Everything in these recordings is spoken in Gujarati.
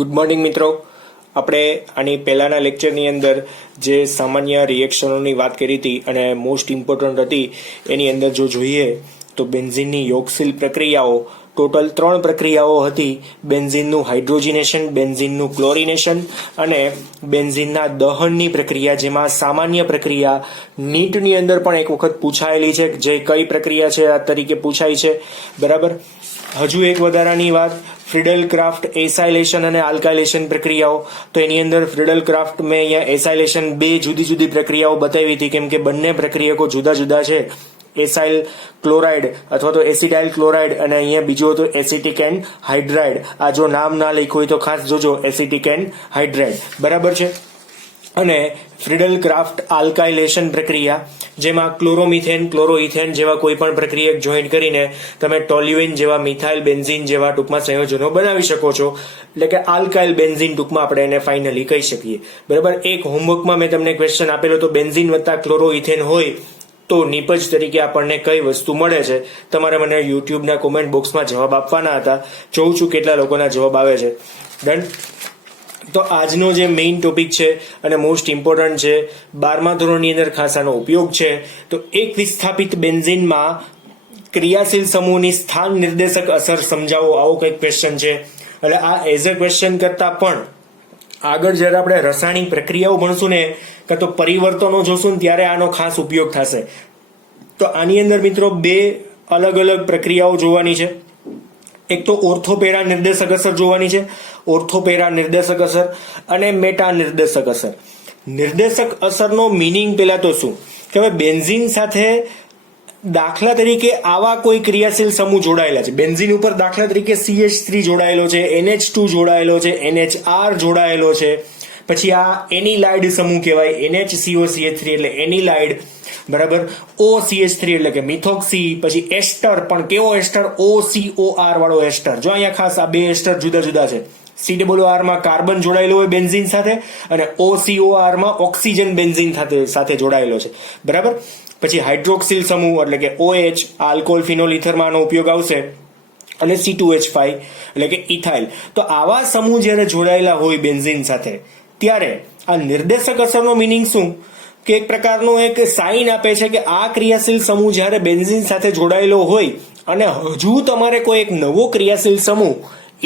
ગુડ મોર્નિંગ મિત્રો. આપણે આની પહેલાના લેક્ચરની અંદર જે સામાન્ય રિએક્શનોની વાત કરી હતી અને મોસ્ટ ઇમ્પોર્ટન્ટ હતી એની અંદર જો જોઈએ તો બેન્ઝીનની યોગશીલ પ્રક્રિયાઓ ટોટલ 3 પ્રક્રિયાઓ હતી. બેન્ઝીનનું હાઇડ્રોજનેશન, બેન્ઝીનનું ક્લોરિનેશન અને બેન્ઝીનના દહનની પ્રક્રિયા, જેમાં સામાન્ય પ્રક્રિયા નીટની અંદર પણ એક વખત પૂછાયેલી છે. જે કઈ પ્રક્રિયા છે આ તરીકે પૂછાય છે, બરાબર. હજુ એક વધારાની વાત, ફ્રીડલ ક્રાફ્ટ એસાઇલેશન અને આલ્કાઇલેશન પ્રક્રિયાઓ. તો એની અંદર ફ્રીડલ ક્રાફ્ટ મેં અહીંયા એસાઇલેશન 2 જુદી જુદી પ્રક્રિયાઓ બતાવી હતી, કેમ કે બંને પ્રક્રિયકો જુદા જુદા છે. એસાઇલ ક્લોરાઇડ અથવા તો એસિડાઇલ ક્લોરાઇડ અને અહીંયા બીજું હતું એસિટિક એન્ડ હાઇડ્રાઇડ. આ જો નામ ના લખ્યું હોય તો ખાસ જોજો, એસિટિક એન્ડ હાઇડ્રાઇડ, બરાબર છે. અને ફ્રીડલ ક્રાફ્ટ આલ્કાઇલેશન પ્રક્રિયા, જેમાં ક્લોરોમિથેન, ક્લોરોઇથેન જેવા કોઈ પણ પ્રક્રિયક જોઈન્ટ કરીને તમે ટોલ્યુએન જેવા, મિથાઇલ બેન્ઝીન જેવા ટૂંકમાં સંયોજનો બનાવી શકો છો. એટલે કે આલ્કાઇલ બેન્ઝીન ટૂંકમાં આપણે એને ફાઇનલી કહી શકીએ, બરાબર. એક હોમવર્કમાં મેં તમને ક્વેશ્ચન આપેલો તો બેન્ઝીન વત્તા ક્લોરોઇથેન હોય તો નિપજ તરીકે આપણને કઈ વસ્તુ મળે છે. તમારે મને યુટ્યુબના કોમેન્ટ બોક્સમાં જવાબ આપવાના હતા. જોઉં છું કેટલા લોકોના જવાબ આવે છે. ડન. તો આજનો જે મેઇન ટોપિક છે અને મોસ્ટ ઇમ્પોર્ટન્ટ છે, 12મા ધોરણની અંદર ખાસ આનો ઉપયોગ છે. તો એક વિસ્થાપિત બેન્ઝીનમાં ક્રિયાશીલ સમૂહની સ્થાન નિર્દેશક અસર સમજાવો, આવો કંઈક ક્વેશ્ચન છે. એટલે આ એઝ અ ક્વેશ્ચન કરતા પણ આગળ જ્યારે આપણે રાસાયણિક પ્રક્રિયાઓ ભણશું ને, કાં તો પરિવર્તનો જોશું ને, ત્યારે આનો ખાસ ઉપયોગ થશે. તો આની અંદર મિત્રો 2 અલગ અલગ પ્રક્રિયાઓ જોવાની છે. એક તો ઓર્થોપેરા નિર્દેશક અસર જોવાની છે, ઓર્થોપેરા નિર્દેશક અસર અને મેટા નિર્દેશક અસર. નિર્દેશક અસરનો મિનિંગ પહેલા તો શું કે હવે બેન્ઝીન સાથે દાખલા તરીકે આવા કોઈ ક્રિયાશીલ સમૂહ જોડાયેલા છે. બેન્ઝીન ઉપર દાખલા તરીકે CH3 જોડાયેલો છે, NH2 જોડાયેલો છે, NHR જોડાયેલો છે. પછી આ એનિલાઇડ સમૂહ કહેવાય, NHCOCH3 એટલે એનિલાઇડ, બરાબર. OCH3 એટલે કે મિથોક્સી. પછી એસ્ટર, પણ કેવો એસ્ટર? OCOR વાળો એસ્ટર. જો અહીંયા ખાસ આ 2 એસ્ટર જુદા જુદા છે. COR માં કાર્બન જોડાયેલો હોય બેન્ઝીન સાથે અને OCOR માં ઓક્સિજન બેન્ઝીન સાથે જોડાયેલો છે, બરાબર. પછી હાઇડ્રોક્સિલ સમૂહ એટલે કે OH, આલ્કોહોલ ફિનોલ ઇથરમાં આનો ઉપયોગ આવશે. અને C2H5 એટલે કે ઇથાઇલ. તો આવા સમૂહ જ્યારે જોડાયેલા હોય બેન્ઝીન સાથે, ત્યારે આ નિર્દેશક અસરનો મિનિંગ શું કે એક પ્રકારનો એક સાઇન આપે છે કે આ ક્રિયાશીલ સમૂહ જ્યારે બેન્ઝીન સાથે જોડાયેલો હોય અને હજુ તમારે કોઈ એક નવો ક્રિયાશીલ સમૂહ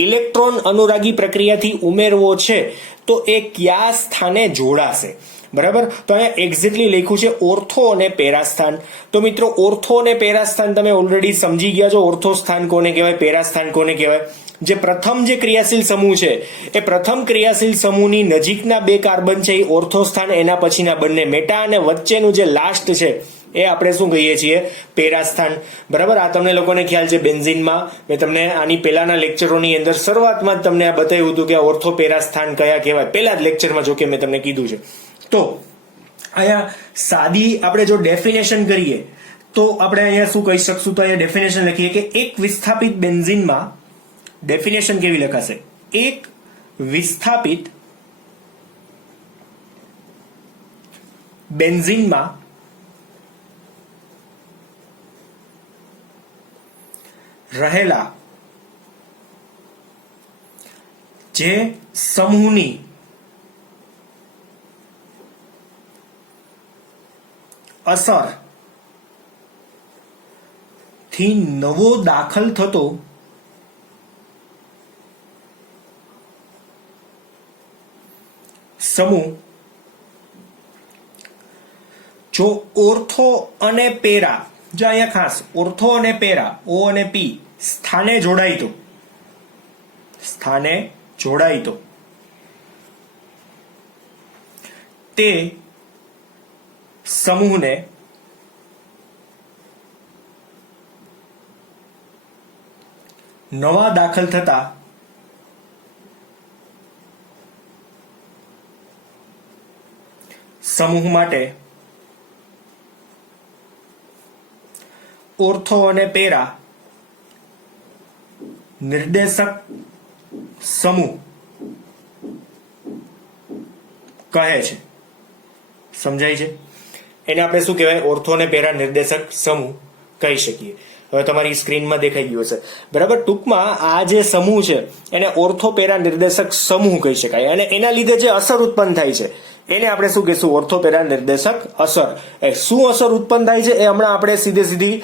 ઇલેક્ટ્રોન અનુરાગી પ્રક્રિયાથી ઉમેરવો છે તો એ કયા સ્થાને જોડાશે, બરાબર. તો અહીંયા એક્ઝેક્ટલી લખ્યું છે ઓર્થો અને પેરા સ્થાન. તો મિત્રો ઓર્થો અને પેરા સ્થાન તમે ઓલરેડી સમજી ગયા છો. ઓર્થો સ્થાન કોને કહેવાય, પેરા સ્થાન કોને કહેવાય? જે પ્રથમ જે ક્રિયાશીલ સમૂહ છે એ પ્રથમ ક્રિયાશીલ સમૂહની નજીકના 2 કાર્બન છે એ ઓર્થો સ્થાન, એના પછીના બંને મેટા, અને વચ્ચેનું જે લાસ્ટ છે એ આપણે શું કહીએ છીએ? પેરા સ્થાન, બરાબર. આ તમને લોકોને ખ્યાલ છે. બેન્ઝીનમાં મેં તમને આની પહેલાના લેક્ચરોની અંદર શરૂઆતમાં જ તમને આ બતાવ્યું હતું કે ઓર્થો પેરા સ્થાન કયા કહેવાય. પહેલા જ લેક્ચરમાં જો કે મેં તમને કીધું છે. તો અહીંયા સાદી આપણે જો ડેફિનેશન કરીએ તો આપણે અહીંયા શું કહી શકશું? તો અહીંયા ડેફિનેશન લખીએ કે એક વિસ્થાપિત બેન્ઝીનમાં, ડેફિનેશન કેવી લખાશે? એક વિસ્થાપિત બેન્ઝીનમાં રહેલા જે સમૂહની અસર થી નવો દાખલ થતો સમૂહ જો ઓર્થો અને પેરા, જો અહીંયા ખાસ ઓર્થો અને પેરા, O અને P સ્થાને જોડાય તો તે સમૂહને નવા દાખલ થતા સમૂહ માટે ઓર્થો અને પેરા નિર્દેશક સમૂહ કહે છે. સમજાય છે? એને આપણે શું કહેવાય? ઓર્થો અને પેરા નિર્દેશક સમૂહ કહી શકીએ. હવે તમારી સ્ક્રીનમાં દેખાઈ ગયું હશે બરાબર. ટૂંકમાં આ જે સમૂહ છે એને ઓર્થોપેરા નિર્દેશક સમૂહ કહી શકાય અને એના લીધે જે અસર ઉત્પન્ન થાય છે એને આપણે શું કહીશું? ઓર્થોપેરા નિર્દેશક અસર. શું અસર ઉત્પન્ન થાય છે એ હમણાં આપણે સીધી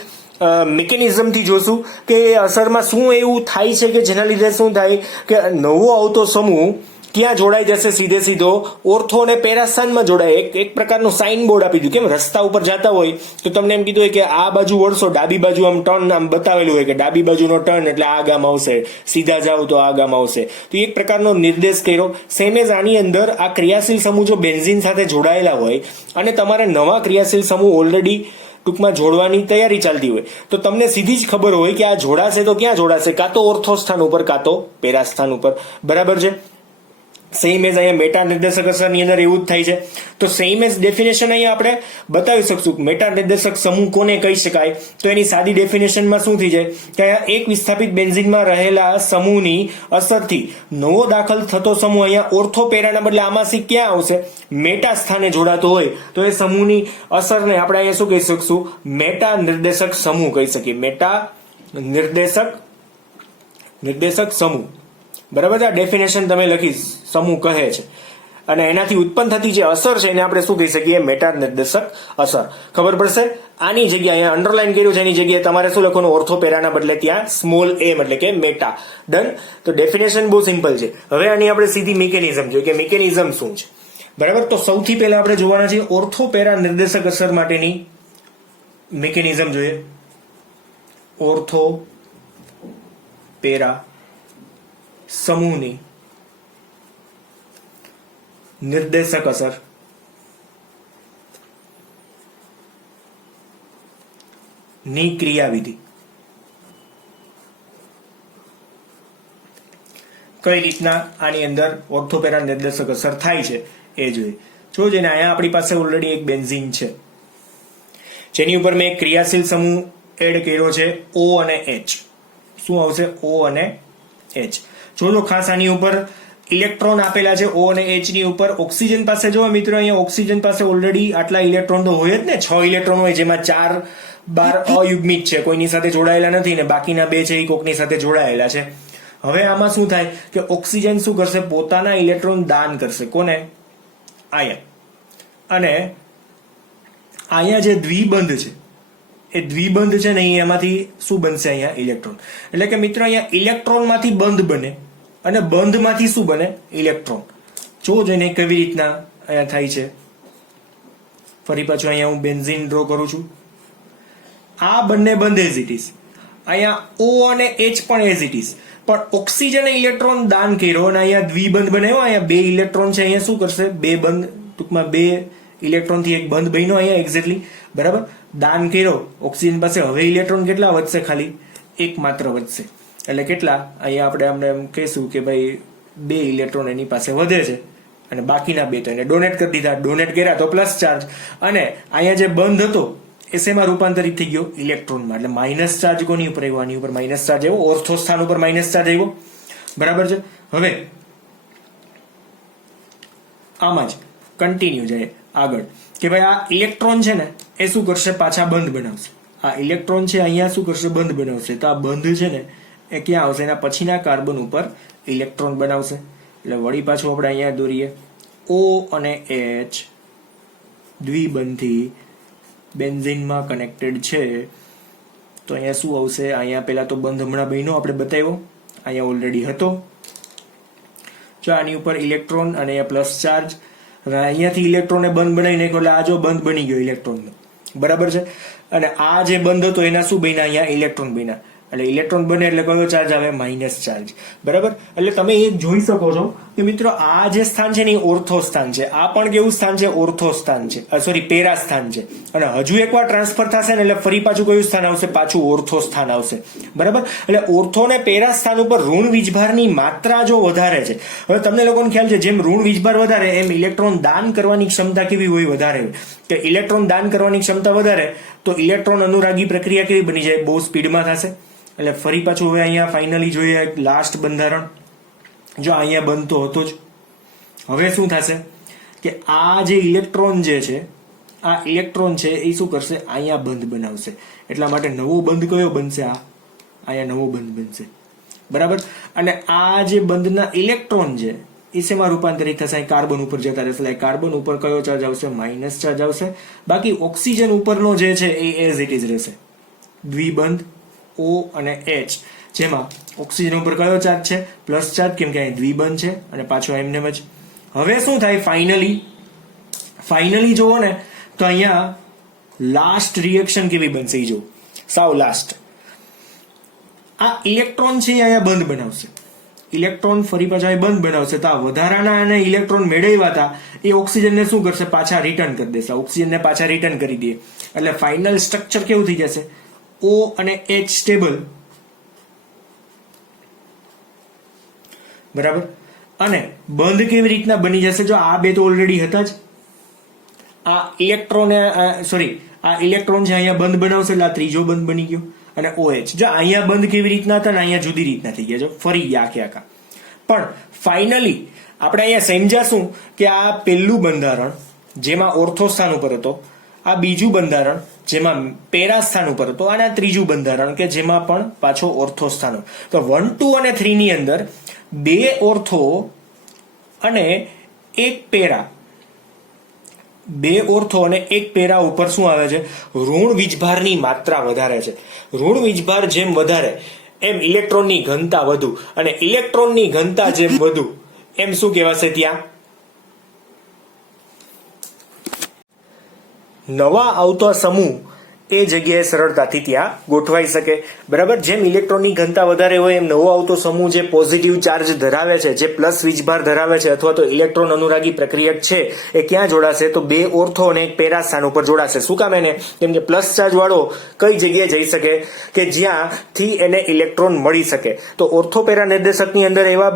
મિકેનિઝમથી જોશું કે એ અસરમાં શું એવું થાય છે કે જેના લીધે શું થાય કે નવો આવતો સમૂહ ક્યાં જોડાઈ જશે? સીધો ઓર્થો અને પેરા સ્થાનમાં જોડાય. એક પ્રકારનું સાઇન બોર્ડ આપી દીધું. કેમ રસ્તા ઉપર જતા હોય તો તમને એમ કીધું હોય કે આ બાજુ વળશો, ડાબી બાજુ આમ ટર્ન આમ બતાવેલું હોય કે ડાબી બાજુનો ટર્ન એટલે આ ગામ આવશે, સીધા જાવ તો આ ગામ આવશે. તો એક પ્રકારનો નિર્દેશ કર્યો. સેમ એઝ આની અંદર આ ક્રિયાશીલ સમૂહ જો બેન્ઝીન સાથે જોડાયેલા હોય અને તમારે નવા ક્રિયાશીલ સમૂહ ઓલરેડી ટૂંકમાં જોડવાની તૈયારી ચાલતી હોય તો તમને સીધી જ ખબર હોય કે આ જોડાશે તો ક્યાં જોડાશે? કાં તો ઓર્થો સ્થાન ઉપર કાં તો પેરા સ્થાન ઉપર. બરાબર છે. સેમ એઝ અહીંયા મેટા નિર્દેશક અસરની અંદર એવું જ થાય છે. તો સેમ એઝ ડેફિનેશન અહીંયા આપણે બતાવી શકશું. મેટા નિર્દેશક સમૂહ કોને કહી શકાય? તો એની સાદી ડેફિનેશનમાં શું થઈ જાય કે અહીંયા એક વિસ્થાપિત બેન્ઝીનમાં રહેલા સમૂહની અસરથી નવો દાખલ થતો સમૂહ અહીંયા ઓર્થોપેરાના બદલે આમાંથી ક્યાં આવશે? મેટા સ્થાને જોડાતો હોય તો એ સમૂહની અસરને આપણે અહીંયા શું કહી શકશું? મેટા નિર્દેશક સમૂહ કહી શકીએ. મેટા નિર્દેશક સમૂહ. બરાબર છે. આ ડેફિનેશન તમે લખી સમૂહ કહે છે અને એનાથી ઉત્પન્ન થતી જે અસર છે એને આપણે શું કહી શકીએ? મેટા નિર્દેશક અસર. ખબર પડશે? આની જગ્યાએ અહીંયા અંડરલાઈન કર્યું છે એની જગ્યાએ તમારે શું લખવાનું? ઓર્થોપેરાના બદલે ત્યાં સ્મોલ એમ એટલે કે મેટા. ડન. તો ડેફિનેશન બહુ સિમ્પલ છે. હવે આની આપણે સીધી મિકેનિઝમ જોઈએ કે મિકેનિઝમ શું છે. બરાબર. તો સૌથી પહેલા આપણે જોવાના છે ઓર્થોપેરા નિર્દેશક અસર માટેની મિકેનિઝમ જોઈએ. ઓર્થોપેરા સમૂહની નિર્દેશક અસર ની ક્રિયાવિધિ. કઈ રીતના આની અંદર ઓર્થોપેરા નિર્દેશક અસર થાય છે એ જોઈએ. જો જેને અહીંયા આપણી પાસે ઓલરેડી એક બેન્ઝીન છે જેની ઉપર મેં એક ક્રિયાશીલ સમૂહ એડ કર્યો છે O અને H. શું આવશે? O અને H. જો ખાસ આની ઉપર ઇલેક્ટ્રોન આપેલા છે O અને H ની ઉપર. ઓક્સિજન પાસે જો મિત્રો અહીંયા ઓક્સિજન પાસે ઓલરેડી આટલા ઇલેક્ટ્રોન તો હોય જ ને. 6 ઇલેક્ટ્રોન હોય જેમાં 4 બાર અયુગ્મિત છે, કોઈની સાથે જોડાયેલા નથી ને બાકીના 2 છે એ કોકની સાથે જોડાયેલા છે. હવે આમાં શું થાય કે ઓક્સિજન શું કરશે? પોતાના ઇલેક્ટ્રોન દાન કરશે. કોને? અહીંયા. અને અહીંયા જે દ્વિબંધ છે એ દ્વિબંધ છે ને એમાંથી શું બનશે? અહીંયા ઇલેક્ટ્રોન. એટલે કે મિત્રો અહીંયા ઇલેક્ટ્રોન માંથી બંધ બને અને બંધમાંથી શું બને? ઇલેક્ટ્રોન. જો જેને કેવી રીતના અહીંયા થાય છે. ફરી પાછું અહીંયા હું બેન્ઝીન ડ્રો કરું છું. આ બંને બંધ એઝ ઇટ ઇઝ. અહીંયા O અને H પણ એઝ ઇટ ઇઝ. પણ ઓક્સિજને ઇલેક્ટ્રોન દાન કર્યો અને અહીંયા દ્વિબંધ બનાવ્યો. અહીંયા 2 ઇલેક્ટ્રોન છે. અહીંયા શું કરશે? 2 બંધ, ટૂંકમાં 2 ઇલેક્ટ્રોન થી એક બંધ બન્યો અહીંયા એક્ઝેક્ટલી. બરાબર. દાન કર્યો ઓક્સિજન પાસે. હવે ઇલેક્ટ્રોન કેટલા વધશે? ખાલી 1 માત્ર વધશે. એટલે કેટલા? અહીંયા આપણે આમને એમ કહીશું કે ભાઈ 2 ઇલેક્ટ્રોન એની પાસે વધે છે અને બાકીના 2 તો એને ડોનેટ કરી દીધા. ડોનેટ કર્યા તો પ્લસ ચાર્જ. અને અહીંયા જે બંધ હતો એ શેમાં રૂપાંતરિત થઈ ગયો? ઇલેક્ટ્રોનમાં. એટલે માઇનસ ચાર્જ કોની ઉપર આવ્યો? આની ઉપર માઇનસ ચાર્જ આવ્યો. ઓર્થો સ્થાન ઉપર માઇનસ ચાર્જ આવ્યો. બરાબર છે. હવે આમાં જ કન્ટિન્યુ જાય આગળ કે ભાઈ આ ઇલેક્ટ્રોન છે ને એ શું કરશે? પાછા બંધ બનાવશે. આ ઇલેક્ટ્રોન છે અહીંયા શું કરશે? બંધ બનાવશે. તો આ બંધ છે ને એ ક્યાં આવશે? એના પછીના કાર્બન ઉપર ઇલેક્ટ્રોન બનાવશે. એટલે વળી પાછું આપણે અહીંયા દોરીએ. O અને H દ્વિબંધથી બેન્ઝીનમાં કનેક્ટેડ છે તો અહીંયા શું આવશે? અહીંયા પહેલા તો બંધ હમણાં બન્યો આપણે બતાવ્યો. અહીંયા ઓલરેડી હતો. જો આની ઉપર ઇલેક્ટ્રોન અને અહીંયા પ્લસ ચાર્જ. અહીંયાથી ઇલેક્ટ્રોનને બંધ બનાવી નાખ્યો એટલે આ જો બંધ બની ગયો ઇલેક્ટ્રોનનો. બરાબર છે. અને આ જે બંધ હતો એના શું બન્યા? અહીંયા ઇલેક્ટ્રોન બન્યા. એટલે ઇલેક્ટ્રોન બને એટલે કયો ચાર્જ આવે? Minus charge. બરાબર. એટલે તમે એ જોઈ શકો છો કે મિત્રો આ જે સ્થાન છે ને એ ઓર્થો સ્થાન છે. આ પણ કેવું સ્થાન છે? ઓર્થો સ્થાન છે. સોરી, પેરા સ્થાન છે. અને હજુ એકવાર ટ્રાન્સફર થશે ને એટલે ફરી પાછું કયું સ્થાન આવશે? પાછું ઓર્થો સ્થાન આવશે. બરાબર. એટલે ઓર્થો અને પેરા સ્થાન ઉપર ઋણ વીજભારની માત્રા જો વધારે છે. હવે તમને લોકોને ખ્યાલ છે જેમ ઋણ વીજભાર વધારે એમ ઇલેક્ટ્રોન દાન કરવાની ક્ષમતા કેવી હોય? વધારે હોય. કે ઇલેક્ટ્રોન દાન કરવાની ક્ષમતા વધારે તો ઇલેક્ટ્રોન અનુરાગી પ્રક્રિયા કેવી બની જાય? બહુ સ્પીડમાં થશે. એટલે ફરી પાછું હવે અહીંયા ફાઇનલી જોઈએ લાસ્ટ બંધારણ. જો અહીંયા બનતો હતો જ. હવે શું થશે કે આ જે ઇલેક્ટ્રોન જે છે આ ઇલેક્ટ્રોન છે એ શું કરશે, અહીંયા બંધ બનાવશે. એટલા માટે નવો બંધ કયો બનશે, અહીંયા નવો બંધ બનશે. બરાબર. અને આ જે બંધના ઇલેક્ટ્રોન છે એ શેમાં રૂપાંતરિત થશે, કાર્બન ઉપર જતા રહેશે. એટલે કાર્બન ઉપર કયો ચાર્જ આવશે, માઇનસ ચાર્જ આવશે. બાકી ઓક્સિજન ઉપરનો જે છે એ એઝ ઇટ ઇઝ રહેશે, દ્વિબંધ O અને H, જેમાં ઓક્સિજન ઉપર કયો ચાર્જ છે, પ્લસ ચાર્જ, કેમ કે અહીં દ્વિબંધ છે અને પાછો એમને જ. હવે શું થાય, ફાઇનલી જોવો ને તો અહીંયા લાસ્ટ રિએક્શન કેવી બનશે એ જો, સાવ લાસ્ટ. આ ઇલેક્ટ્રોન છે એ અહીંયા બંધ બનાવશે, ઇલેક્ટ્રોન ફરી પાછા બંધ બનાવશે. તો આ વધારાના અને ઇલેક્ટ્રોન મેળવ્યા હતા એ ઓક્સિજનને શું કરશે, પાછા રિટર્ન કરી દેશે. ઓક્સિજનને પાછા રિટર્ન કરી દે એટલે ફાઇનલ સ્ટ્રક્ચર કેવું થઈ જશે, O અને H સ્ટેબલ. બરાબર. અને બંધ કેવી રીતના બની જશે, જો આ બે તો ઓલરેડી હતા જ. આ ઇલેક્ટ્રોન આ ઇલેક્ટ્રોન છે અહીંયા બંધ બનાવશે એટલે આ ત્રીજો બંધ બની ગયો. અને OH જો અહીંયા બંધ કેવી રીતના હતા ને અહીંયા જુદી રીતના થઈ ગયા, જો ફરી ગયા આખે. પણ ફાઇનલી આપણે અહીંયા સમજાશું કે આ પહેલું બંધારણ જેમાં ઓર્થો સ્થાન ઉપર હતો, આ બીજું બંધારણ જેમાં પેરા સ્થાન ઉપર હતો, અને આ ત્રીજું બંધારણ કે જેમાં પણ પાછો ઓર્થો સ્થાન. તો 1, 2 અને 3 ની અંદર 2 ઓર્થો અને 1 પેરા, 2 ઓર્થો અને 1 પેરા ઉપર શું આવે છે, ઋણ વીજભારની માત્રા વધારે છે. ઋણ વીજભાર જેમ વધારે એમ ઇલેક્ટ્રોનની ઘનતા વધુ, અને ઇલેક્ટ્રોનની ઘનતા જેમ વધુ એમ શું કહેવાશે, ત્યાં નવા આવતો સમૂહ એ જગ્યાએ સરળતાથી ત્યાં ગોઠવાઈ શકે. બરાબર. જેમ ઇલેક્ટ્રોનની ઘનતા વધારે હોય એમ નવો આવતો સમૂહ જે પોઝિટિવ ચાર્જ ધરાવે છે, જે પ્લસ વીજભાર ધરાવે છે, અથવા તો ઇલેક્ટ્રોન અનુરાગી પ્રક્રિયક છે, એ ક્યાં જોડાશે, તો 2 ઓર્થો અને 1 પેરા સ્થાન ઉપર જોડાશે. શું કામ એને, કેમ કે પ્લસ ચાર્જ વાળો કઈ જગ્યાએ જઈ શકે કે જ્યાંથી એને ઇલેક્ટ્રોન મળી શકે. તો ઓર્થો પેરા નિર્દેશકની અંદર એવા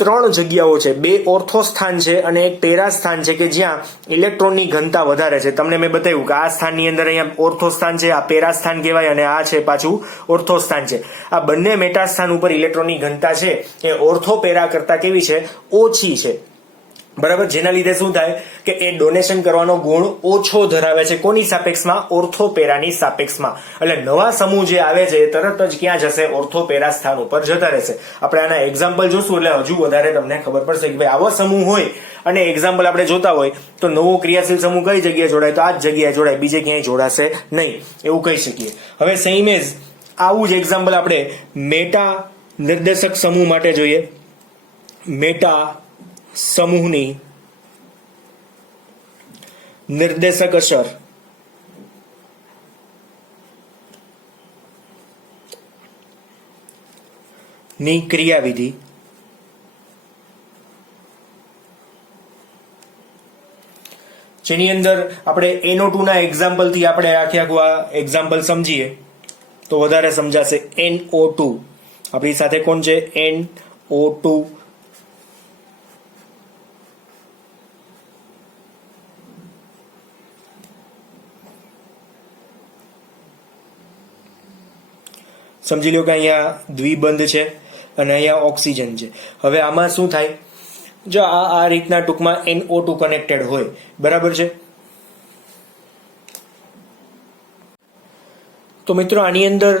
3 જગ્યાઓ છે, 2 ઓર્થો સ્થાન છે અને 1 પેરા સ્થાન છે કે જ્યાં ઇલેક્ટ્રોનની ઘનતા વધારે છે. તમને મેં બતાવ્યું કે આ સ્થાનની અંદર અહીંયા ઓર્થો સ્થાન છે, આ પેરા સ્થાન કહેવાય, અને આ છે પાછું ઓર્થો સ્થાન છે. આ બંને મેટા સ્થાન ઉપર ઇલેક્ટ્રોનની ઘનતા છે એ ઓર્થો પેરા કરતા કેવી છે, ઓછી છે. બરાબર. જેના લીધે શું થાય કે એ ડોનેશન કરવાનો ગુણ ઓછો ધરાવે છે. કોની સાપેક્ષમાં, ઓર્થોપેરાની સાપેક્ષમાં. એટલે નવા સમૂહ જે આવે છે એ તરત જ ક્યાં જશે, ઓર્થોપેરા સ્થાન ઉપર જતા રહેશે. આપણે આના એક્ઝામ્પલ જોશું એટલે હજુ વધારે તમને ખબર પડશે કે ભાઈ આવો સમૂહ હોય અને એક્ઝામ્પલ આપણે જોતા હોય તો નવો ક્રિયાશીલ સમૂહ કઈ જગ્યાએ જોડાય, તો આ જ જગ્યાએ જોડાય, બીજે ક્યાંય જોડાશે નહીં, એવું કહી શકીએ. હવે સેમ જ આવું જ એક્ઝામ્પલ આપણે મેટા નિર્દેશક સમૂહ માટે જોઈએ. મેટા સમૂહની નિર્દેશક અસર ની ક્રિયાવિધિ જેની અંદર આપણે NO2 ના એક્ઝામ્પલ થી આપણે આખું આ એક્ઝામ્પલ સમજીએ તો વધારે સમજાશે. NO2 આપણી સાથે કોણ છે, NO2. સમજી લો કે અહીંયા દ્વિબંધ છે અને અહીંયા ઓક્સિજન છે. હવે આમાં શું થાય, જો આ રીતના ટૂંકમાં NO2 કનેક્ટેડ હોય, બરાબર છે. તો મિત્રો આની અંદર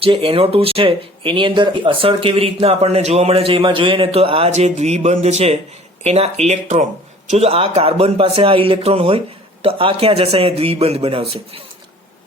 જે NO2 છે એની અંદર અસર કેવી રીતના આપણને જોવા મળે છે એમાં જોઈએ ને તો આ જે દ્વિબંધ છે એના ઇલેક્ટ્રોન, જો આ કાર્બન પાસે આ ઇલેક્ટ્રોન હોય તો આ ક્યાં જશે, અહીંયા દ્વિબંધ બનાવશે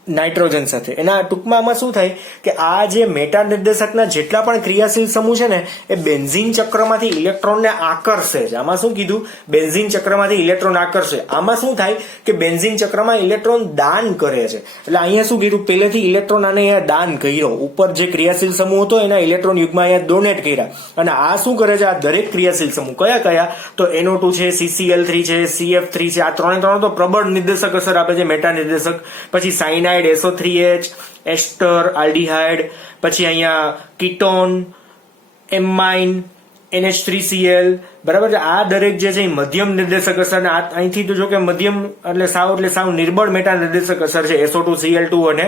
નાઇટ્રોજન સાથે. એના ટૂંકમાં આમાં શું થાય કે આ જે મેટા નિર્દેશકના જેટલા પણ ક્રિયાશીલ સમૂહ છે ને એ બેન્ઝીન ચક્રમાંથી ઇલેક્ટ્રોનને આકર્ષે છે. આમાં શું કીધું, બેન્ઝીન ચક્રમાંથી ઇલેક્ટ્રોન આકર્ષે. આમાં શું થાય કે બેન્ઝીન ચક્રમાં ઇલેક્ટ્રોન દાન કરે છે. એટલે અહીંયા શું કીધું, પહેલેથી ઇલેક્ટ્રોન આને અહીંયા દાન કર્યો, ઉપર જે ક્રિયાશીલ સમૂહ હતો એના ઇલેક્ટ્રોન યુગમાં અહીંયા ડોનેટ કર્યા. અને આ શું કરે છે, આ દરેક ક્રિયાશીલ સમૂહ કયા કયા, તો NO2 છે, CCl3 છે, CF3 છે, આ ત્રણે તો પ્રબળ નિર્દેશક અસર આપે છે, મેટા નિર્દેશક. પછી સાઇનાઇડ, SO3H, એસ્ટર, આલ્ડીહાઇડ, પછી અહીંયા કીટોન, એમાઇન, NH3Cl, બરાબર છે. આ દરેક જે છે એ મધ્યમ નિર્દેશક અસર. અહીંથી તો જો કે મધ્યમ એટલે સાવ નિર્બળ મેટા નિર્દેશક અસર છે, SO2Cl2 અને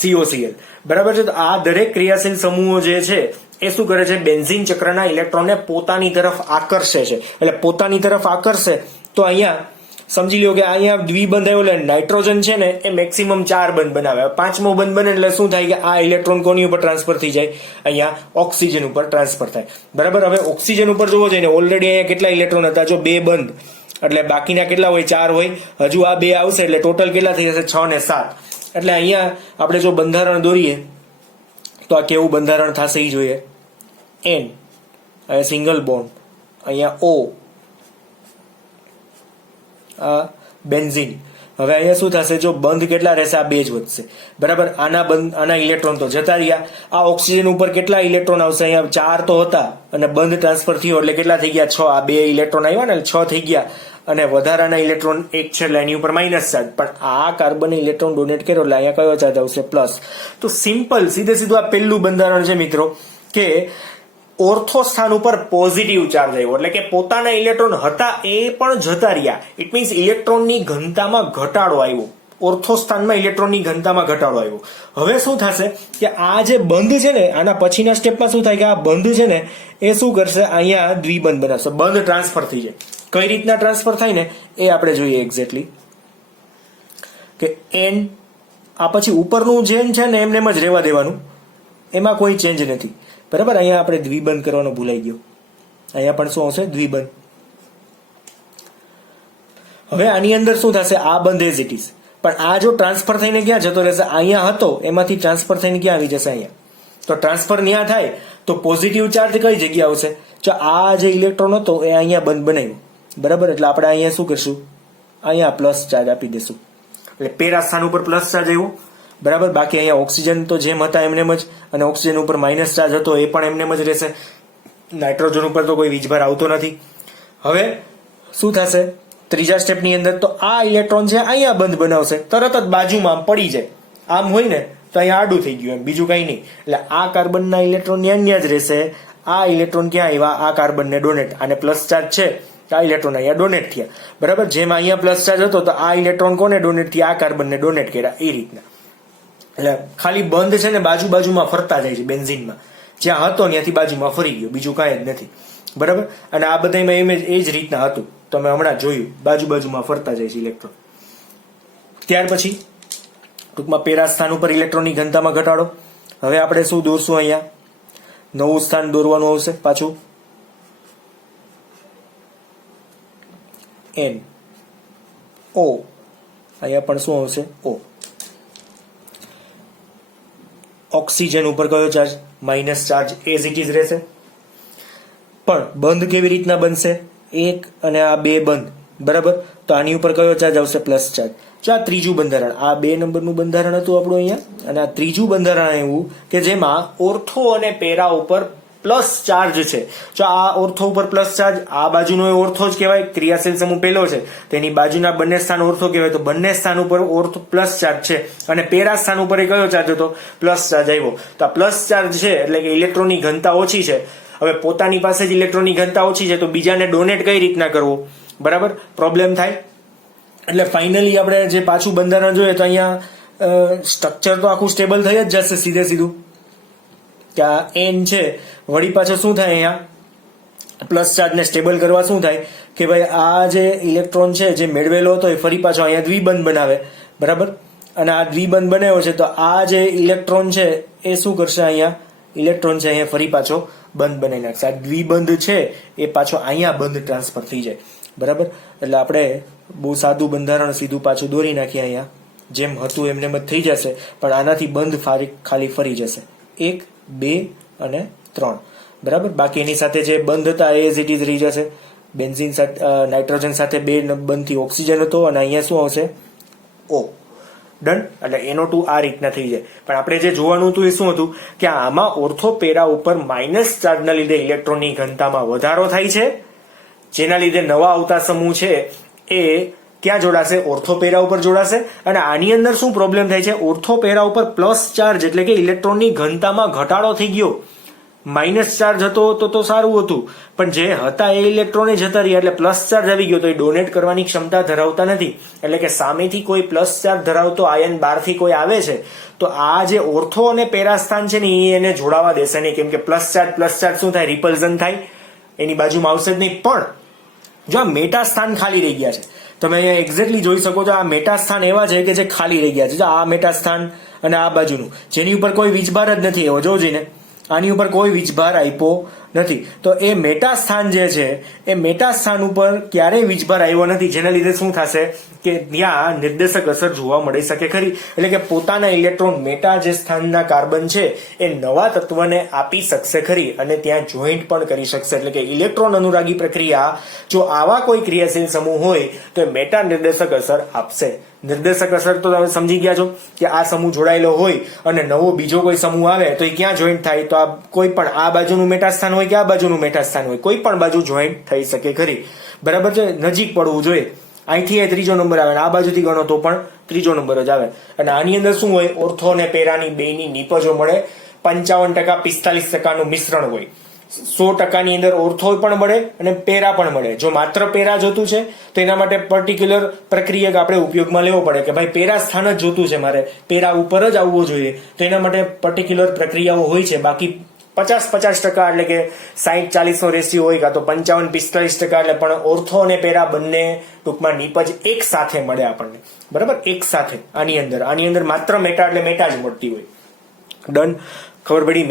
COCl, બરાબર છે. તો આ દરેક ક્રિયાશીલ સમૂહો જે છે એ શું કરે છે, બેન્ઝીન ચક્રના ઇલેક્ટ્રોનને પોતાની તરફ આકર્ષે છે. એટલે પોતાની તરફ આકર્ષે તો અહીંયા સમજી લો કે અહીંયા દ્વિબંધ આવ્યો એટલે નાઇટ્રોજન છે ને એ મેક્સિમમ 4 બંધ બનાવે. પાંચમો બંધ બને એટલે શું થાય કે આ ઇલેક્ટ્રોન કોની ઉપર ટ્રાન્સફર થઈ જાય? અહીંયા ઓક્સિજન ઉપર ટ્રાન્સફર થાય. બરાબર. હવે ઓક્સિજન ઉપર જોવો જોઈએ ને ઓલરેડી અહીંયા કેટલા ઇલેક્ટ્રોન હતા? જો 2 બંધ એટલે બાકીના કેટલા હોય? 4 હોય. હજુ આ 2 આવશે એટલે ટોટલ કેટલા થઈ જશે? 6 ને 7. એટલે અહીંયા આપણે જો બંધારણ દોરીએ તો આ કેવું બંધારણ થશે એ જોઈએ. N અહીંયા સિંગલ બોન્ડ, અહીંયા O, આ બેન્ઝીન. હવે અહીંયા શું થશે? જો બંધ કેટલા રહેશે? આ 2 જ વધશે. બરાબર. આના ઇલેક્ટ્રોન તો જતા રહ્યા. આ ઓક્સિજન ઉપર કેટલા ઇલેક્ટ્રોન આવશે? અહીંયા 4 તો હતા અને બંધ ટ્રાન્સફર થયો એટલે કેટલા થઈ ગયા? 6. આ 2 ઇલેક્ટ્રોન આવ્યા ને 6 થઈ ગયા. અને વધારાના ઇલેક્ટ્રોન 1 છે એટલે એની ઉપર માઇનસ ચાર્જ. પણ આ કાર્બન ઇલેક્ટ્રોન ડોનેટ કર્યો એટલે અહીંયા કયો ચાર્જ આવશે? પ્લસ. તો સિમ્પલ સીધે સીધું આ પહેલું બંધારણ છે મિત્રો કે ઓર્થો સ્થાન ઉપર પોઝિટિવ ચાર્જ આવ્યો એટલે કે પોતાના ઇલેક્ટ્રોન હતા એ પણ જતા રહ્યા. ઇટ મીન્સ ઇલેક્ટ્રોનની ઘનતામાં ઘટાડો આવ્યો. ઓર્થો સ્થાનમાં ઇલેક્ટ્રોનની ઘનતામાં ઘટાડો આવ્યો. હવે શું થશે કે આ જે બંધ છે ને આના પછીના સ્ટેપમાં શું થાય કે આ બંધ છે ને એ શું કરશે? અહીંયા દ્વિબંધ બનાવશે. બંધ ટ્રાન્સફર થઈ જાય. કઈ રીતના ટ્રાન્સફર થાય ને એ આપણે જોઈએ એક્ઝેક્ટલી કે N આ પછી ઉપરનું જેન છે ને એમને એમ જ રહેવા દેવાનું, એમાં કોઈ ચેન્જ નથી. બરાબર. અહીંયા આપણે દ્વિબંધ કરવાનો ભૂલાઈ ગયો. અહીંયા પણ શું આવશે? દ્વિબંધ. હવે આની અંદર શું થશે? આ બંધ એઝ ઇટ ઇઝ. પણ આ જો ટ્રાન્સફર થઈને ક્યાં જતો રહેશે? અહીંયા હતો એમાંથી ટ્રાન્સફર થઈને ક્યાં આવી જશે? અહીંયા. તો ટ્રાન્સફર ત્યાં થાય તો પોઝિટિવ ચાર્જ કઈ જગ્યા આવશે? જો આ જે ઇલેક્ટ્રોન હતો એ અહીંયા બંધ બનાવ્યો. બરાબર. એટલે આપણે અહીંયા શું કરશું? અહીંયા પ્લસ ચાર્જ આપી દેશું. એટલે પેરા સ્થાન ઉપર પ્લસ ચાર્જ આવ્યો. બરાબર. બાકી અહીંયા ઓક્સિજન તો જેમ હતા એમનેમ જ, અને ઓક્સિજન ઉપર માઇનસ ચાર્જ હતો એ પણ એમનેમ જ રહેશે. નાઇટ્રોજન ઉપર તો કોઈ વીજભાર આવતો નથી. હવે શું થશે ત્રીજા સ્ટેપની અંદર? તો આ ઇલેક્ટ્રોન છે અહીંયા બંધ બનાવશે, તરત જ બાજુમાં આમ પડી જાય. આમ હોય ને તો અહીંયા આડું થઈ ગયું, એમ બીજું કઈ નહીં. એટલે આ કાર્બનના ઇલેક્ટ્રોન ત્યાં જ રહેશે. આ ઇલેક્ટ્રોન ક્યાં આવ્યા? આ કાર્બનને ડોનેટ. આને પ્લસ ચાર્જ છે, આ ઇલેક્ટ્રોન અહીંયા ડોનેટ થયા. બરાબર. જેમ અહીંયા પ્લસ ચાર્જ હતો તો આ ઇલેક્ટ્રોન કોને ડોનેટ થયા? આ કાર્બનને ડોનેટ કર્યા. એ રીતના. એટલે ખાલી બંધ છે ને બાજુમાં ફરતા જાય છે. બેન્ઝીનમાં જ્યાં હતો ત્યાંથી બાજુમાં ફરી ગયો, બીજું કાંઈ જ નથી. બરાબર. અને આ બધામાં એ જ રીતના હતું, તમે હમણાં જોયું. બાજુમાં ફરતા જાય છે ઇલેક્ટ્રોન. ત્યાર પછી ટૂંકમાં પેરા સ્થાન ઉપર ઇલેક્ટ્રોનની ઘનતામાં ઘટાડો. હવે આપણે શું દોરશું? અહીંયા નવું સ્થાન દોરવાનું આવશે પાછું. N O અહીંયા પણ શું આવશે? O. ઓક્સિજન ઉપર કયો charge? Minus charge as it is રહેશે. પણ બંધ કેવી રીતના બનશે? 1 અને આ 2 બંધ. બરાબર. તો આની ઉપર કયો ચાર્જ આવશે? Plus charge. જો આ ત્રીજું બંધારણ, આ 2 નંબરનું બંધારણ હતું આપણું અહીંયા, અને આ ત્રીજું બંધારણ એવું કે જેમાં ઓર્થો અને પેરા ઉપર પ્લસ ચાર્જ છે. જો આ ઓર્થો ઉપર પ્લસ ચાર્જ, આ બાજુનો ઓર્થો જ કહેવાય. ક્રિયાશીલ સમૂહ પહેલો છે તેની બાજુના બંને સ્થાન ઓર્થો કહેવાય. તો બંને સ્થાન ઉપર ઓર્થો પ્લસ ચાર્જ છે, અને પેરા સ્થાન ઉપર એ કયો ચાર્જ હતો? પ્લસ ચાર્જ આવ્યો. તો આ પ્લસ ચાર્જ છે એટલે કે ઇલેક્ટ્રોનની ઘનતા ઓછી છે. હવે પોતાની પાસે જ ઇલેક્ટ્રોનની ઘનતા ઓછી છે તો બીજાને ડોનેટ કઈ રીતના કરવો? બરાબર. પ્રોબ્લેમ થાય. એટલે ફાઇનલી આપણે જે પાછું બંધારણ જોઈએ તો અહીંયા સ્ટ્રક્ચર તો આખું સ્ટેબલ થઈ જ જશે સીધે સીધું. કે આ N છે વળી પાછો શું થાય? અહીંયા પ્લસ ચાર્જને સ્ટેબલ કરવા શું થાય કે ભાઈ આ જે ઇલેક્ટ્રોન છે જે મેળવેલો હતો એ ફરી પાછો અહીંયા દ્વિબંધ બનાવે. બરાબર. અને આ દ્વિબંધ બનાવ્યો છે તો આ જે ઇલેક્ટ્રોન છે એ શું કરશે? અહીંયા ઇલેક્ટ્રોન છે અહીંયા ફરી પાછો બંધ બનાવી નાખશે. આ દ્વિબંધ છે એ પાછો અહીંયા બંધ ટ્રાન્સફર થઈ જાય. બરાબર. એટલે આપણે બહુ સાદું બંધારણ સીધું પાછું દોરી નાખીએ. અહીંયા જેમ હતું એમને જ થઈ જશે, પણ આનાથી બંધ ખાલી ફરી જશે. 1 2 અને 3. બરાબર. બાકી એની સાથે જે બંધ હતા એ ઇટ ઇઝ રહી જશે. બેન્ઝીન સાથે નાઇટ્રોજન સાથે 2 બંધથી ઓક્સિજન હતો, અને અહીંયા શું આવશે? O. ડન. એટલે NO2 આ રીતના થઈ જાય. પણ આપણે જે જોવાનું હતું એ શું હતું કે આમાં ઓર્થો પેરા ઉપર માઇનસ ચાર્જના લીધે ઇલેક્ટ્રોનની ઘનતામાં વધારો થાય છે, જેના લીધે નવા આવતા સમૂહ છે એ ક્યાં જોડાશે? ઓર્થોપેરા ઉપર જોડાશે. અને આની અંદર શું પ્રોબ્લેમ થાય છે? ઓર્થોપેરા ઉપર પ્લસ ચાર્જ એટલે કે ઇલેક્ટ્રોનની ઘનતામાં ઘટાડો થઈ ગયો. માઇનસ ચાર્જ હતો તો સારું હતું, પણ જે હતા એ ઇલેક્ટ્રોન જતા રહ્યા એટલે પ્લસ ચાર્જ આવી ગયો તો એ ડોનેટ કરવાની ક્ષમતા ધરાવતા નથી. એટલે કે સામેથી કોઈ પ્લસ ચાર્જ ધરાવતો આયન બહારથી કોઈ આવે છે તો આ જે ઓર્થો અને પેરા સ્થાન છે ને એને જોડાવા દેશે નહીં, કેમ કે પ્લસ ચાર્જ શું થાય? રિપલ્ઝન થાય, એની બાજુમાં આવશે જ નહીં. પણ જો આ મેટા સ્થાન ખાલી રહી ગયા છે, તમે અહીંયા એક્ઝેક્ટલી જોઈ શકો છો આ મેટા સ્થાન એવા છે કે જે ખાલી રહી ગયા છે. આ મેટા સ્થાન અને આ બાજુનું જેની ઉપર કોઈ વીજભાર જ નથી એવો જોજીને, આની ઉપર કોઈ વીજભાર આપ્યો નથી. તો એ મેટા સ્થાન જે છે એ મેટા સ્થાન ઉપર ક્યારેય વીજભાર આવ્યો નથી, જેના લીધે શું થશે કે ત્યાં નિર્દેશક અસર જોવા મળી શકે ખરી. એટલે કે પોતાના ઇલેક્ટ્રોન મેટા જે સ્થાનના કાર્બન છે એ નવા તત્વને આપી શકશે ખરી અને ત્યાં જોઈન્ટ પણ કરી શકશે. એટલે કે ઇલેક્ટ્રોન અનુરાગી પ્રક્રિયા જો આવા કોઈ ક્રિયાશીલ સમૂહ હોય તો એ મેટા નિર્દેશક અસર આપશે. નિર્દેશક અસર તો તમે સમજી ગયા છો કે આ સમૂહ જોડાયેલો હોય અને નવો બીજો કોઈ સમૂહ આવે તો એ ક્યાં જોઈન્ટ થાય, તો આ કોઈ પણ આ બાજુનું મેટા સ્થાન હોય કે આ બાજુનું મેટા સ્થાન હોય કોઈ પણ બાજુ જોઈન્ટ થઈ શકે ખરી. બરાબર છે, નજીક પડવું જોઈએ. અહીંથી ત્રીજો નંબર આવે, આ બાજુથી ગણો તો પણ ત્રીજો નંબર જ આવે. અને આની અંદર શું હોય, ઓર્થો અને પેરાની બેની નીપજો મળે. 55% 45% મિશ્રણ હોય. 100% ની અંદર ઓર્થો પણ મળે અને પેરા પણ મળે. જો માત્ર પેરા જોતું છે તો એના માટે પર્ટિક્યુલર પ્રક્રિયક આપણે ઉપયોગમાં લેવો પડે કે ભાઈ પેરા સ્થાન જ જોતું છે મારે, પેરા ઉપર જ આવવો જોઈએ, તો એના માટે પર્ટિક્યુલર પ્રક્રિયાઓ હોય છે. બાકી 50-50% એટલે કે 60-40 નો રેશિયો હોય કાં તો 55-45% એટલે પણ ઓર્થો અને પેરા બંને ટૂંકમાં નીપજ એક સાથે મળે આપણને. બરાબર, એક સાથે આની અંદર માત્ર મેટા એટલે મેટા જ મળતી હોય. ડન, ખબર પડી.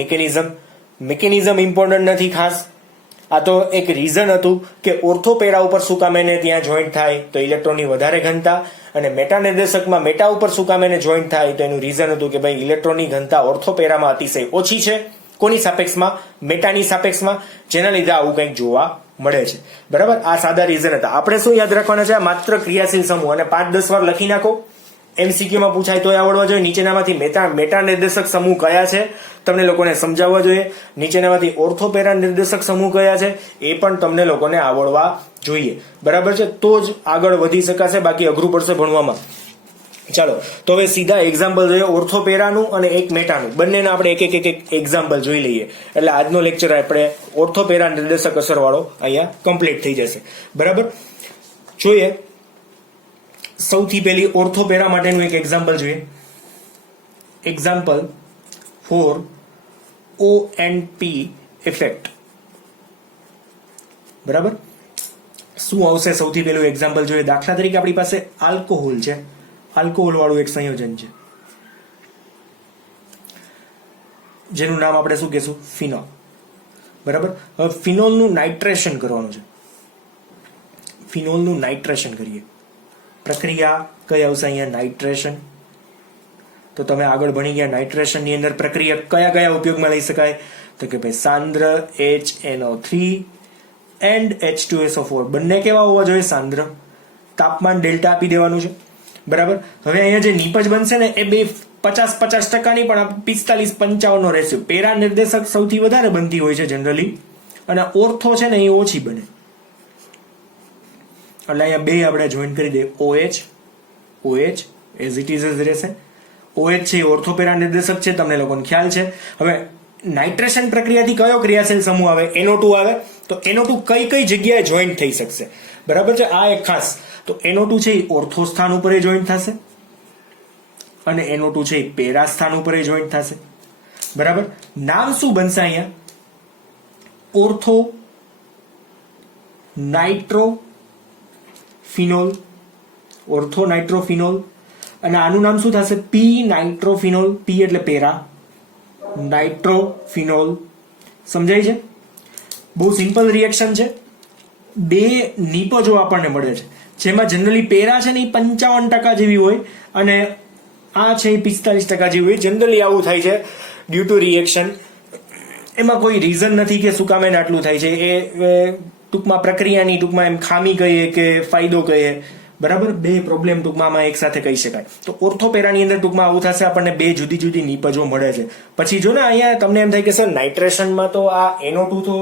મિકેનિઝમ ઇમ્પોર્ટન્ટ નથી ખાસ, આ તો એક રીઝન હતું કે ઓર્થો પેરા ઉપર શું કામ એને ત્યાં જોઈન્ટ થાય તો ઇલેક્ટ્રોનની વધારે ઘનતા, અને મેટા નિર્દેશકમાં મેટા ઉપર શું કામ એને જોઈન્ટ થાય તો એનું રીઝન હતું કે ભાઈ ઇલેક્ટ્રોનની ઘનતા ઓર્થો પેરામાં અતિશય ઓછી છે. કોની સાપેક્ષમાં? મેટાની સાપેક્ષમાં, જેના લીધે આવું કંઈક જોવા મળે છે. બરાબર, આ સાદા રીઝન હતા. આપણે શું યાદ રાખવાના છે? માત્ર ક્રિયાશીલ સમૂહ, અને 5-10 વાર લખી નાખો. MCQ માં પૂછાય તો આવડવા જોઈએ. નીચેનામાંથી મેટા નિર્દેશક સમૂહ કયા છે તમને લોકોને સમજાવવા જોઈએ. નીચેનામાંથી ઓર્થોપેરા નિર્દેશક સમૂહ કયા છે એ પણ તમને લોકોને આવડવા જોઈએ. બરાબર છે, તો જ આગળ વધી શકાશે, બાકી અઘરું પડશે ભણવામાં. ચાલો તો હવે સીધા એક્ઝામ્પલ જોઈએ ઓર્થોપેરાનું અને એક મેટાનું, બંનેના આપણે એક એક્ઝામ્પલ જોઈ લઈએ. એટલે આજનો લેક્ચર આપણે ઓર્થોપેરા નિર્દેશક અસર વાળો અહીંયા કમ્પ્લીટ થઈ જશે. બરાબર, જોઈએ સૌથી પહેલી ઓર્થોપેરા માટેનું એક એક્ઝામ્પલ જોઈએ. Example for ONP effect. બરાબર, શું આવશે? સૌથી પહેલું એક્ઝામ્પલ જોઈએ. દાખલા તરીકે આપણી પાસે આલ્કોહોલ છે, આલ્કોહોલ વાળું એક સંયોજન છે જેનું નામ આપણે શું કહેશું? ફિનોલ. બરાબર, હવે ફિનોલનું નાઇટ્રેશન કરવાનું છે. ફિનોલનું નાઇટ્રેશન કરીએ. પ્રક્રિયા કઈ આવશે અહીંયા? નાઇટ્રેશન. તો તમે આગળ ભણી ગયા નાઇટ્રેશનની અંદર પ્રક્રિયા કયા કયા ઉપયોગમાં લઈ શકાય? તો કે ભાઈ સાંદ્ર HNO3 એન્ડ H2SO4 બંને કેવા હોવા જોઈએ? સાંદ્ર. તાપમાન ડેલ્ટા આપી દેવાનું છે. બરાબર, હવે અહીંયા જે નીપજ બનશે ને એ બે 50-50% ની પણ 45-55 નો રેશિયો. પેરા નિર્દેશક સૌથી વધારે બનતી હોય છે જનરલી, અને ઓર્થો છે ને એ ઓછી બને. એટલે અહીંયા બે આપણે જોઈન કરી દઈએ. OH એઝ ઇટ ઇઝ જ રહેશે. OH છે એ ઓર્થોપેરા નિર્દેશક છે, તમને લોકોને ખ્યાલ છે. હવે નાઇટ્રેશન પ્રક્રિયાથી કયો ક્રિયાશીલ સમૂહ આવે? NO2 આવે. તો NO2 કઈ જગ્યાએ જોઈન્ટ થઈ શકશે? બરાબર છે, આ એક ખાસ. તો NO2 છે એ ઓર્થો સ્થાન ઉપર જોઈન્ટ થશે, અને NO2 છે એ પેરા સ્થાન ઉપર જોઈન્ટ થશે. બરાબર, નામ શું બનશે અહીંયા? Ortho nitrophenol. Ortho nitrophenol. અને આનું નામ શું થશે? P nitrophenol. P એટલે પેરા, નાઇટ્રોફિનોલ. સમજાય છે? બહુ સિમ્પલ રિએક્શન છે. બે નીપજો આપણને મળે છે, જેમાં જનરલી પેરા છે ને એ 55% જેવી હોય અને આ છે એ 45% જેવી હોય. જનરલી આવું થાય છે ડ્યુ ટુ રિએક્શન. એમાં કોઈ રીઝન નથી કે શું કામ એને આટલું થાય છે. એ ટૂંકમાં પ્રક્રિયાની ટૂંકમાં એમ ખામી કહીએ કે ફાયદો કહીએ. બરાબર, બે પ્રોબ્લેમ ટૂંકમાં એક સાથે કહી શકાય. તો ઓર્થોપેરાની અંદર ટૂંકમાં આવું થશે, આપણને બે જુદી જુદી નીપજો મળે છે. પછી જો ને અહીંયા તમને એમ થાય કે સર નાઇટ્રેશનમાં તો આ NO2 તો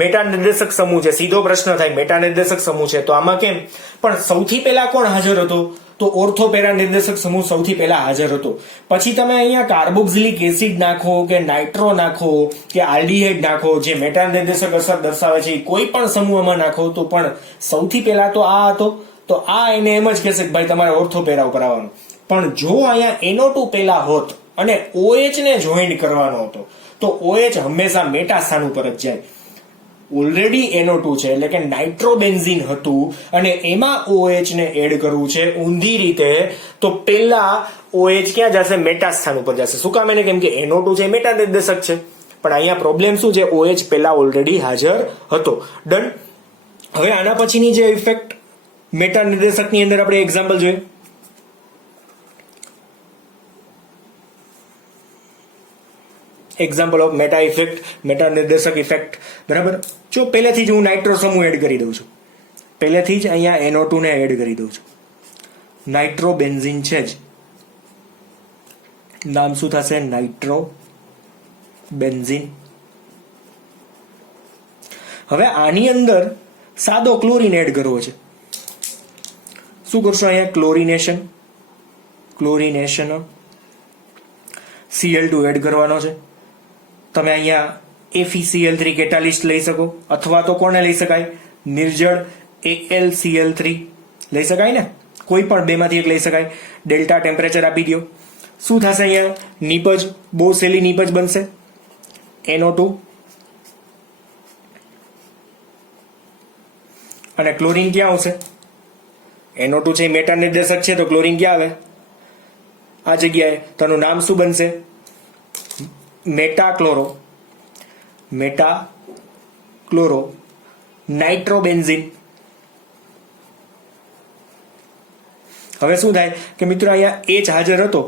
મેટા નિર્દેશક સમૂહ છે, સીધો પ્રશ્ન થાય મેટા નિર્દેશક સમૂહ છે તો આમાં કેમ? પણ સૌથી પહેલા કોણ હાજર હતો? તો ઓર્થોપેરા નિર્દેશક સમૂહ સૌથી પહેલા હાજર હતો. પછી તમે અહીંયા કાર્બોક્સિલિક એસિડ નાખો કે નાઇટ્રો નાખો કે આલ્ડીહાઇડ નાખો, જે મેટા નિર્દેશક અસર દર્શાવે છે, કોઈ પણ સમૂહમાં નાખો તો પણ સૌથી પહેલા તો આ હતો. તો આ એને એમ જ કહેશે કે ભાઈ તમારે ઓર્થોપેરા ઉપર આવવાનું. પણ જો અહીંયા NO2 પહેલા હોત અને OH ને જોઈન્ટ કરવાનો હતો તો OH હંમેશા મેટા સ્થાન ઉપર જ જાય. ઓલરેડી NO2 છે એટલે કે નાઇટ્રોબેન્ઝીન હતું અને એમાં OH ને એડ કરવું છે ઊંધી રીતે, તો પેલા OH ક્યાં જશે? મેટા સ્થાન ઉપર જશે. શું કામ? એને કેમ કે NO2 છે મેટા નિર્દેશક છે, પણ અહીંયા પ્રોબ્લેમ શું છે? OH પેલા ઓલરેડી હાજર હતો. ડન. હવે આના પછીની જે ઇફેક્ટ મેટા નિર્દેશકની અંદર આપણે એક્ઝામ્પલ જોઈએ. Example of meta effect, meta નિર્દેશક ઇફેક્ટ. બરાબર. જો પહેલેથી જ હું નાઇટ્રો સમૂહ એડ કરી દઉં છું, પહેલેથી જ અહીંયા NO2 ને એડ કરી દઉં છું. નાઇટ્રોબેન્ઝીન છે જ, નામ શું થશે? નાઇટ્રોબેન્ઝીન. હવે આની અંદર સાદો ક્લોરીન એડ કરવો છે. શું કરશો અહીંયા? ક્લોરિનેશન. Cl2 એડ કરવાનો છે. તમે અહીંયા FeCl3 કેટાલિસ્ટ લઈ શકો, અથવા તો કોને લઈ શકાય? નિર્જળ AlCl3 લઈ શકાય ને, કોઈ પણ બેમાંથી એક લઈ શકાય. ડેલ્ટા ટેમ્પરેચર આપી દો. શું થશે અહીંયા? નીપજ, બહુ સહેલી નીપજ બનશે. NO2 અને ક્લોરીન ક્યાં આવશે? NO2 છે મેટા નિર્દેશક છે, તો ક્લોરીન ક્યાં આવે? આ જગ્યાએ. તેનું નામ શું બનશે? મેટાક્લોરો નાઇટ્રોબેન્ઝીન. હવે શું થાય કે મિત્રો અહીંયા H હાજર હતો,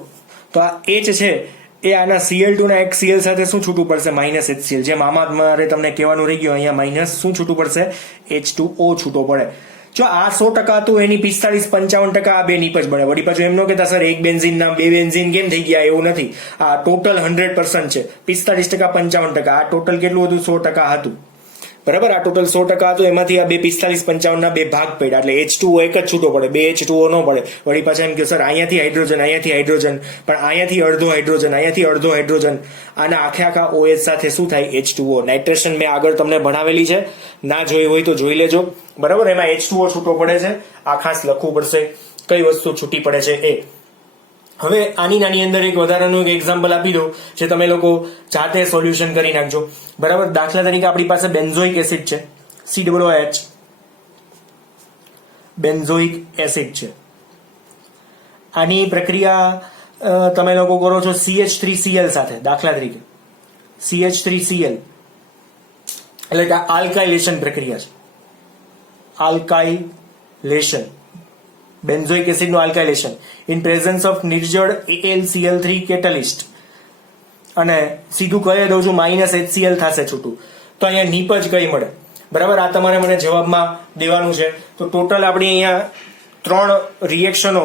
તો આ H છે એ આના Cl2 ના એક Cl સાથે શું છૂટું પડશે? -HCl. જેમ આમાં મારે તમને કહેવાનું રહી ગયું, અહીંયા માઇનસ શું છૂટું પડશે? H2O છૂટો પડે. જો આ 100% હતું, એની 45-55% આ બે નીપજ બને. વળી પાછું એમ ન કહેતા સર એક બેન્ઝીન ના બે બેન્ઝીન કેમ થઈ ગયા? એવું નથી. આ ટોટલ 100% છે. 45% 55%. આ ટોટલ કેટલું હતું? 100% હતું. બરાબર. આ ટોટલ 100% હતું, એમાંથી આ બે 45-55 ના બે ભાગ પડ્યા, એટલે H2O એક જ છૂટો પડે, બે H2O ન પડે. વળી પાછા એમ કે સર અહીંયાથી હાઇડ્રોજન, અહીંયાથી હાઇડ્રોજન, પણ અહીંયાથી અડધો હાઇડ્રોજન, અહીંયાથી અડધો હાઇડ્રોજન. આના આખા OH સાથે શું થાય? H2O. નાઇટ્રેશન મેં આગળ તમને ભણાવેલી છે, ના જોઈ હોય તો જોઈ લેજો. બરાબર. એમાં H2O છૂટો પડે છે. આ ખાસ લખવું પડશે કઈ વસ્તુ છૂટી પડે છે એ. હવે આની નાની અંદર એક વધારાનું એક એક્ઝામ્પલ આપી દઉં, જે તમે લોકો જાતે સોલ્યુશન કરી નાખજો. બરાબર. દાખલા તરીકે આપણી પાસે બેન્ઝોઇક એસિડ છે, COOH બેન્ઝોઇક એસિડ છે. આની પ્રક્રિયા તમે લોકો કરો છો CH3Cl સાથે. દાખલા તરીકે CH3Cl એટલે કે આલ્કાઇલેશન પ્રક્રિયા છે. આલ્કાઇલેશન, બેન્ઝોઇક એસિડ નું આલ્કાઇલેશન ઇન પ્રેઝન્સ ઓફ નિર્જળ AlCl3 કેટાલિસ્ટ. અને સીધું કહી દઉં છું -HCl થશે છૂટું. તો અહીંયા નીપજ કઈ મળે? બરાબર. આ તમારે મને જવાબમાં દેવાનું છે. તો ટોટલ આપણી અહીંયા 3 રિએક્શનો,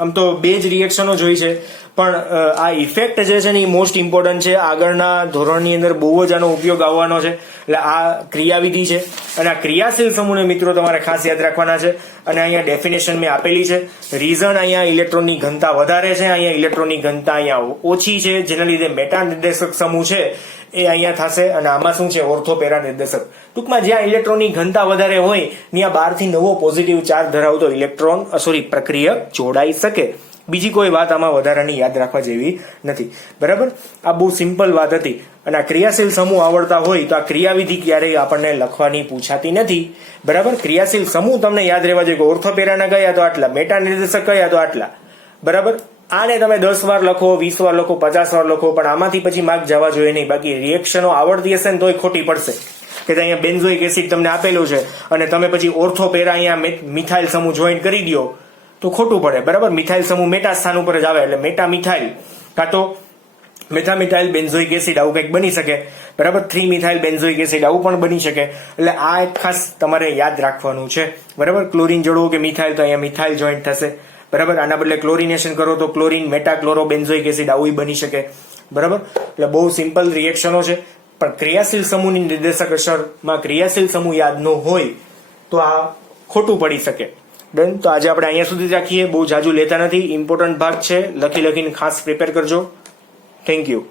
આમ તો 2 જ રિએક્શનો જોઈ છે, પણ આ ઇફેક્ટ જે છે ને એ મોસ્ટ ઇમ્પોર્ટન્ટ છે. આગળના ધોરણની અંદર બહુ જ આનો ઉપયોગ આવવાનો છે. એટલે આ ક્રિયાવિધિ છે, અને આ ક્રિયાશીલ સમૂહને મિત્રો તમારે ખાસ યાદ રાખવાના છે. અને અહીંયા ડેફિનેશન મેં આપેલી છે. રીઝન અહીંયા ઇલેક્ટ્રોનની ઘનતા વધારે છે, અહીંયા ઇલેક્ટ્રોનની ઘનતા અહીંયા ઓછી છે, જેના લીધે મેટા નિર્દેશક સમૂહ છે એ અહીંયા થશે. અને આમાં શું છે? ઓર્થોપેરા નિર્દેશક. ટૂંકમાં જ્યાં ઇલેક્ટ્રોનની ઘનતા વધારે હોય ત્યાં બહારથી નવો પોઝિટિવ ચાર્જ ધરાવતો પ્રક્રિયક જોડાઈ શકે. બીજી કોઈ વાત આમાં વધારાની યાદ રાખવા જેવી નથી. બરાબર. આ બહુ સિમ્પલ વાત હતી. અને આ ક્રિયાશીલ સમૂહ આવડતા હોય તો આ ક્રિયાવિધિ ક્યારેય આપણને લખવાની પૂછાતી નથી. બરાબર. ક્રિયાશીલ સમૂહ તમને યાદ રહેવા જોઈએ કે ઓર્થોપેરાના કયા તો આટલા, મેટા નિર્દેશક કયા તો આટલા. બરાબર. આને તમે 10 વાર લખો, 20 વાર લખો, 50 વાર લખો, પણ આમાંથી પછી માર્ક જવા જોઈએ નહીં. બાકી રિએક્શનો આવડતી હશે ને તોય ખોટી પડશે. કે અહીંયા બેન્ઝોઇક એસિડ તમને આપેલું છે અને તમે પછી ઓર્થોપેરા અહીંયા મિથાઇલ સમૂહ જોઈન્ટ કરી દો તો ખોટું પડે. બરાબર. મિથાઇલ સમૂહ મેટા સ્થાન ઉપર જ આવે, એટલે મેટા મિથાઇલ કાં તો મેથામિથાઇલ બેન્ઝોઇક એસિડ આવું કંઈક બની શકે. બરાબર. 3 મિથાઇલ બેન્ઝોઇક એસિડ આવું પણ બની શકે. એટલે આ એક ખાસ તમારે યાદ રાખવાનું છે. બરાબર. ક્લોરીન જોડવો કે મિથાઇલ, તો અહીંયા મિથાઇલ જોઈન્ટ થશે. બરાબર. આના બદલે ક્લોરિનેશન કરો તો ક્લોરીન મેટાક્લોરો બેન્ઝોઇક એસિડ આવું બની શકે. બરાબર. એટલે બહુ સિમ્પલ રિએક્શનો છે, પણ ક્રિયાશીલ સમૂહની નિર્દેશક અસરમાં ક્રિયાશીલ સમૂહ યાદ ન હોય તો આ ખોટું પડી શકે. ડન. તો આજે આપણે અહીંયા સુધી રાખીએ. બહુ જાજુ લેતા નથી. ઇમ્પોર્ટન્ટ ભાગ છે, લખીને ખાસ પ્રિપેર કરજો. Thank you.